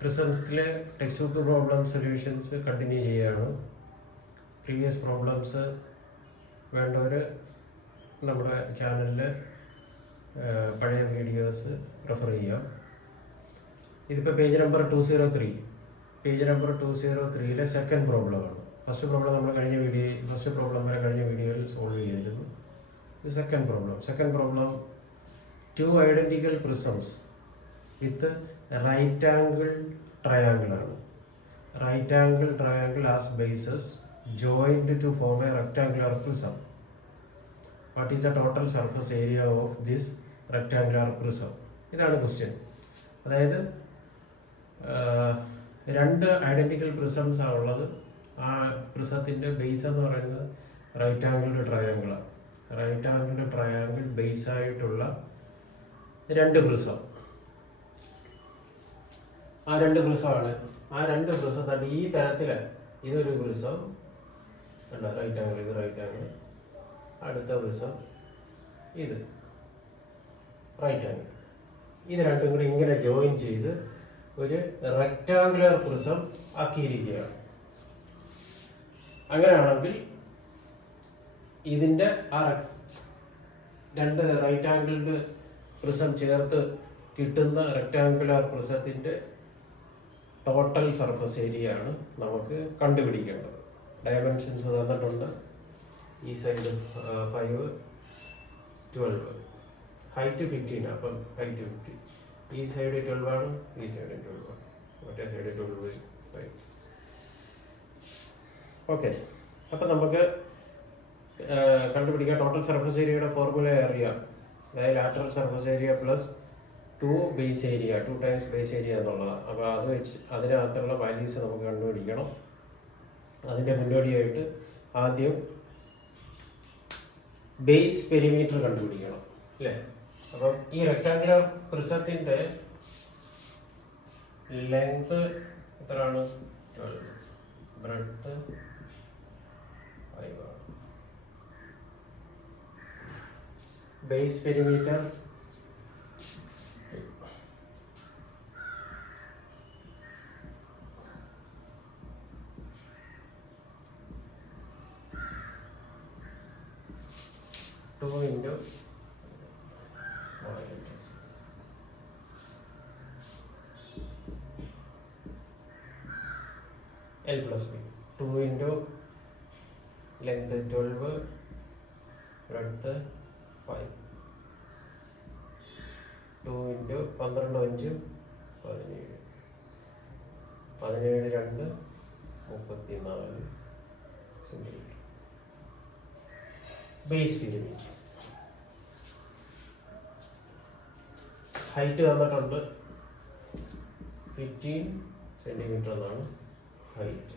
പ്രിസംസിലെ text book problem solutions continue ചെയ്യുകയാണ്. Previous problems വേണ്ടവർ നമ്മുടെ ചാനലിൽ പഴയ വീഡിയോസ് റെഫർ ചെയ്യാം. ഇതിപ്പോൾ page number 203, page number 203 second പ്രോബ്ലമാണ്. ഫസ്റ്റ് പ്രോബ്ലം നമ്മൾ ഫസ്റ്റ് പ്രോബ്ലം വരെ കഴിഞ്ഞ വീഡിയോയിൽ സോൾവ് ചെയ്തിരുന്നു. ഇത് second problem 2 identical prisms with right angle triangle ആണ്. Right angle triangle as bases joined to form a rectangular prism. What is the total surface area of this rectangular prism? ഇതാണ് question. അതായത് രണ്ട് identical prisms ആണ് ഉള്ളത്. ആ പ്രിസത്തിൻ്റെ base എന്ന് പറയുന്നത് right angled ട്രയാങ്കിളാണ്. റൈറ്റ് ആംഗിൾഡ് ട്രയാങ്കിൾ ബേസ് ആയിട്ടുള്ള രണ്ട് പ്രിസം. ആ രണ്ട് പ്രിസത്താണ് ഈ തരത്തിൽ. ഇതൊരു പ്രിസം അല്ല, റൈറ്റ് ആംഗിൾ, ഇത് റൈറ്റ് ആംഗിൾ. അടുത്ത പ്രിസം ഇത് റൈറ്റ് ആംഗിൾ. ഇത് രണ്ടും കൂടി ഇങ്ങനെ ജോയിൻ ചെയ്ത് ഒരു റെക്ടാങ്കുലർ പ്രിസം ആക്കിയിരിക്കുകയാണ്. അങ്ങനെയാണെങ്കിൽ ഇതിൻ്റെ ആ രണ്ട് റൈറ്റ് ആംഗിൾഡ് പ്രിസം ചേർത്ത് കിട്ടുന്ന റെക്ടാങ്കുലർ പ്രിസത്തിൻ്റെ ടോട്ടൽ സർഫസ് ഏരിയ ആണ് നമുക്ക് കണ്ടുപിടിക്കേണ്ടത്. ഡയമെൻഷൻസ് തന്നിട്ടുണ്ട്. ഈ സൈഡ് 5, 12, ഹൈറ്റ് 15. അപ്പം ഹൈറ്റ് 50. ഈ സൈഡ് 12 ആണ്, ഈ സൈഡ് 12 ആണ്, മറ്റേ സൈഡ് 12, 5. ഓക്കെ, അപ്പം നമുക്ക് കണ്ടുപിടിക്കാം. ടോട്ടൽ സർഫസ് ഏരിയയുടെ ഫോർമുല അറിയാം. അതായത് lateral surface area plus 2 base area, 2 times base area എന്നുള്ളതാണ്. അപ്പോൾ അത് വെച്ച് അതിനകത്തുള്ള വാല്യൂസ് നമുക്ക് കണ്ടുപിടിക്കണം. അതിൻ്റെ മുന്നോടിയായിട്ട് ആദ്യം ബേസ് പെരിമീറ്റർ കണ്ടുപിടിക്കണം, അല്ലേ? അപ്പം ഈ റെക്ടാങ്കുലർ പ്രിസത്തിൻ്റെ ലെങ്ത് എത്രയാണ്? 12. ബ്രെഡ്ത്ത് 5 ആണ്. Base perimeter 2 into small letters. L plus B. 2 into length 12, breadth 5. 2 into 12, 5, 17. 17, 2, 34 centimetre. Base perimeter. Height തന്നിട്ടുണ്ട് 15 സെന്റിമീറ്റർ എന്നാണ് height.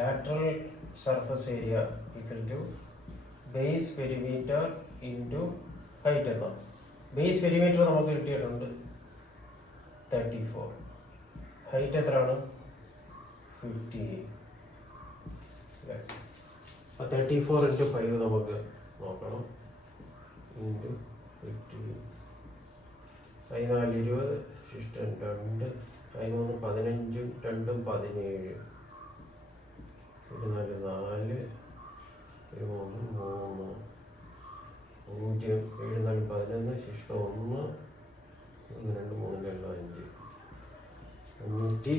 Lateral surface area equal to base perimeter into height എന്നാണ്. Base perimeter നമുക്ക് കിട്ടിയിട്ടുണ്ട് 34. Height എത്രയാണ്? 15. 34 into 5 നമുക്ക് നോക്കണം. Into 15. 14, 20, 2, 13, 15, 2, 17, 4, 4, 3, 0, 7, 4, 11, 1, 2, 3,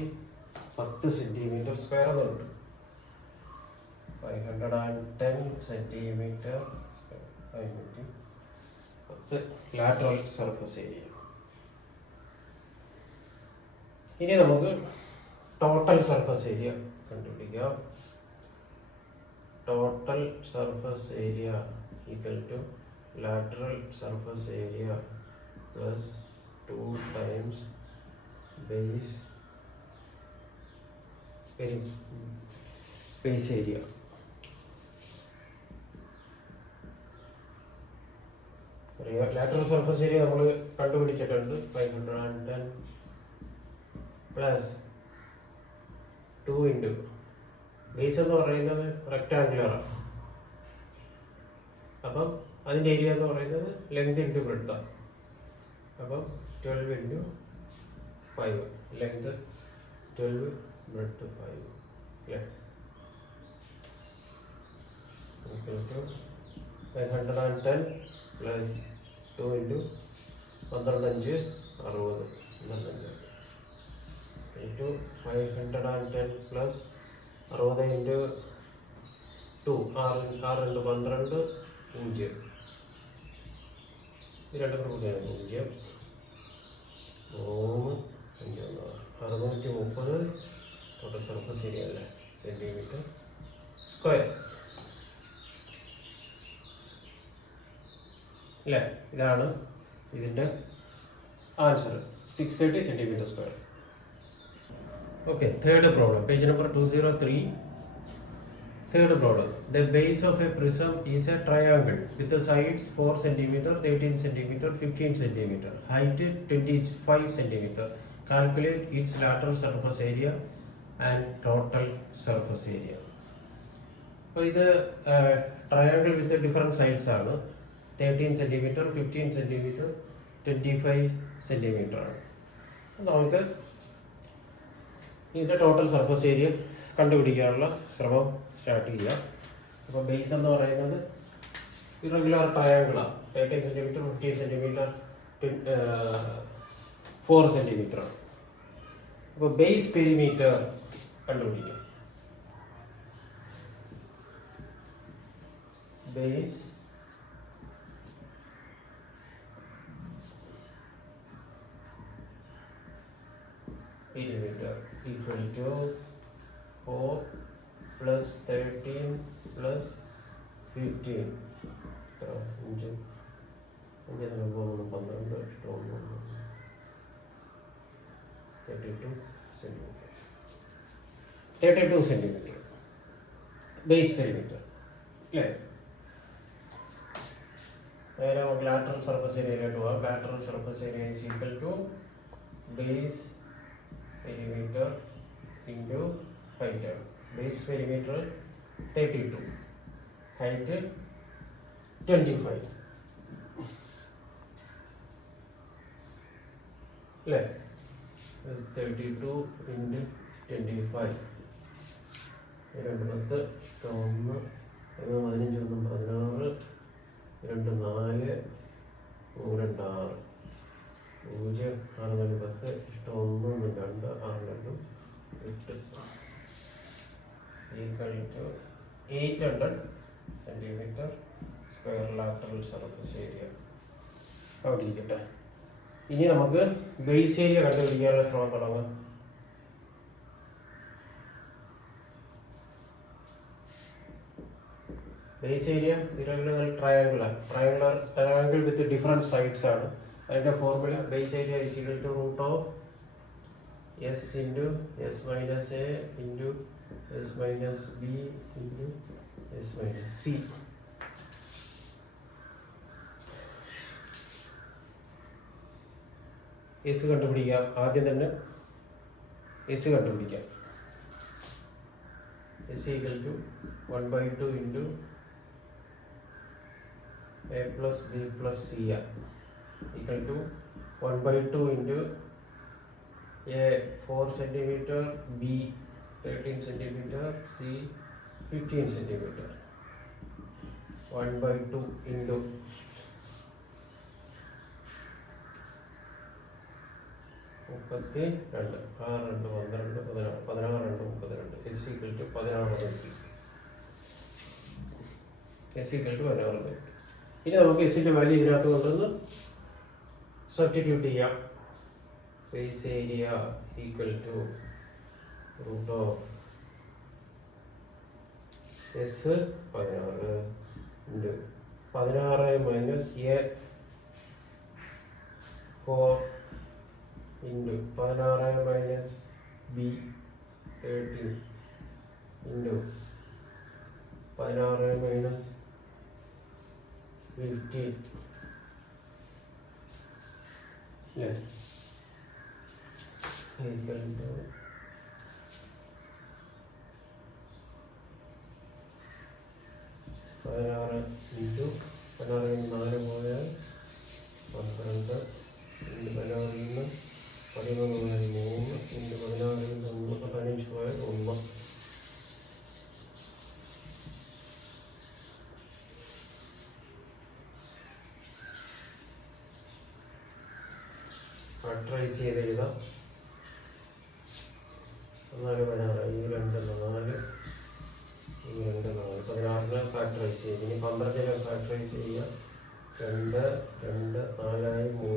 5, 510 centimetre square എന്ന് കിട്ടും. 510 centimetre square, 510 lateral surface area. ഇനി നമുക്ക് ടോട്ടൽ സർഫസ് ഏരിയ കണ്ടുപിടിക്കാം. Total surface area equal to lateral surface area plus 2 times base area. Lateral surface area നമ്മൾ കണ്ടുപിടിച്ചിട്ടുണ്ട്. 510 plus 2 into ബേസ് എന്ന് പറയുന്നത് റെക്റ്റാങ്കുലറാണ്. അപ്പം അതിൻ്റെ ഏരിയ എന്ന് പറയുന്നത് ലെങ്ത് ഇൻറ്റു ബ്രെഡ്ത്താണ്. അപ്പം 12 ഇൻറ്റു 5, ലെങ്ത് 12, ബ്രെഡ്ത്ത് 5 അല്ലേ. 110 plus 2 into 12 5 60 into 510 plus 60 into 2 6 into 12 0. ഇത് രണ്ടും കൂടിയാണ് 0 3 5 630 ടോട്ടൽ സർഫസ് ഏരിയ അല്ലേ സെൻറ്റിമീറ്റർ സ്ക്വയർ അല്ലേ. ഇതാണ് ഇതിൻ്റെ answer 630 centimetre square. Okay, third problem, page number 203. Third problem, the base of a prism is a triangle with the sides 4 cm, 13 cm, 15 cm, height 25 cm. Calculate its lateral surface area and total surface area. അപ്പോൾ ഇത് triangle with different sides ആണ്. 13 cm, 15 cm, 25 cm ആണ്. നമുക്ക് ഇതിൻ്റെ total surface area കണ്ടുപിടിക്കാനുള്ള ശ്രമം start ചെയ്യുക. അപ്പോൾ ബേസ് എന്ന് പറയുന്നത് ഇറഗുലർ ട്രയാങ്കിളാണ്. 13 cm, 15 cm, 4 cm ആണ്. അപ്പോൾ ബേസ് പെരിമീറ്റർ കണ്ടുപിടിക്കുക. Base perimeter equal to 4 plus 13 plus 15 32 centimeter base perimeter അല്ലേ. നേരെ നമുക്ക് lateral surface area പോവാം. lateral surface area is equal to base perimeter into height. Base perimeter 32, height 25 അല്ലേ. 32 into 25 2 10 1 15 16 2 4 2 4 3 6 0 6 10 1 2 6 2 8 equal to 800 centimeter square lateral surface area. അവിടെ ഇരിക്കട്ടെ. ഇനി നമുക്ക് base area കണ്ടുപിടിക്കാനുള്ള ശ്രമം തുടങ്ങാം. Base area irregular triangle with different sides ആണ്. അതിൻ്റെ formula base area is equal to root of S into S minus A into S minus B into S minus C. S കണ്ടുപിടിക്കാം. ആദ്യം തന്നെ S കണ്ടുപിടിക്കാം. S equal to 1/2 into A plus B plus C equal to 1/2 into A 4 cm, B 13 cm, C 15 cm. 1/2 into 32 6 2 12 16 2 32 is equal to 16 is equal to 16. ഇനി നമുക്ക് എസിൻ്റെ value ഇതിനകത്ത് കൊണ്ടുവന്ന് substitute ചെയ്യാം. Base area equal to root of S 16 into 16 minus A 4 into 16 minus B 13 into 16 minus 15 equal to 16 into 16 4 പോയാൽ 12 into 16 13 പോയാൽ 3 into 16 15 പോയാൽ 1. Factorise ചെയ്ത് എഴുതാം. 4 16 ഈ 2 4 ഈ 2 4 16 ഫാക്ടറൈസ് ചെയ്ത് ഇനി 12 ഫാക്ടറൈസ് ചെയ്യുക. 2 2 4 ആയി 3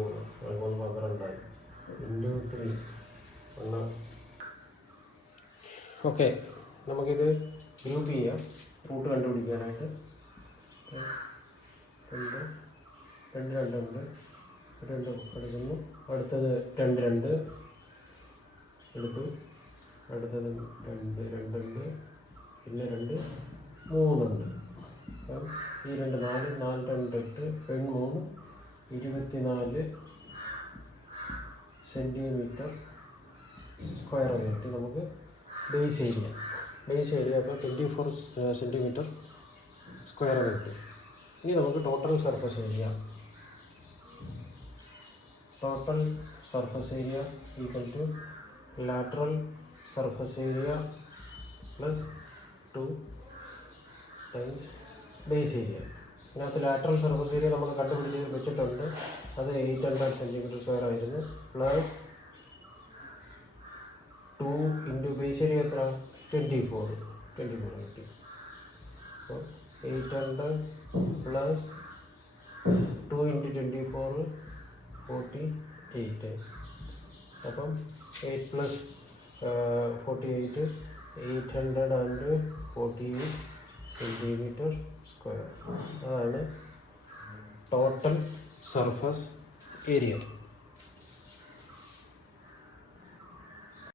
12 ഇൻറ്റു 3 1. ഓക്കെ, നമുക്കിത് ഗ്രൂപ്പ് ചെയ്യാം റൂട്ട് കണ്ടുപിടിക്കാനായിട്ട്. 2 2 ഉണ്ട്, 2 എടുക്കുന്നു. അടുത്തത് 2 2 എടുത്തു. അടുത്തത് 2 2 ഉണ്ട്, പിന്നെ 2 3 ഉണ്ട്. അപ്പം ഈ 2 4 4 2 8 3 24 സെൻറ്റിമീറ്റർ സ്ക്വയർ ആയിട്ട് നമുക്ക് ബേസ് ഏരിയ അപ്പോൾ 24 സെൻറ്റിമീറ്റർ സ്ക്വയർ കിട്ടും. ഇനി നമുക്ക് total surface area equal to lateral surface area plus 2 times base area. ഇതിനകത്ത് ലാറ്ററൽ സർഫസ് ഏരിയ നമ്മൾ കണ്ടുപിടിച്ച് വെച്ചിട്ടുണ്ട്. അത് 800 സെൻറ്റിമീറ്റർ സ്ക്വയർ ആയിരുന്നു. പ്ലസ് 2 ഇൻറ്റു ബേസ് ഏരിയ എത്ര 24 കിട്ടി. അപ്പോൾ 800 പ്ലസ് 2 ഇൻറ്റു 24 48. അപ്പം 8 പ്ലസ് 48 848 സെൻറ്റിമീറ്റർ സ്ക്വയർ. അതാണ് ടോട്ടൽ സർഫസ് ഏരിയ.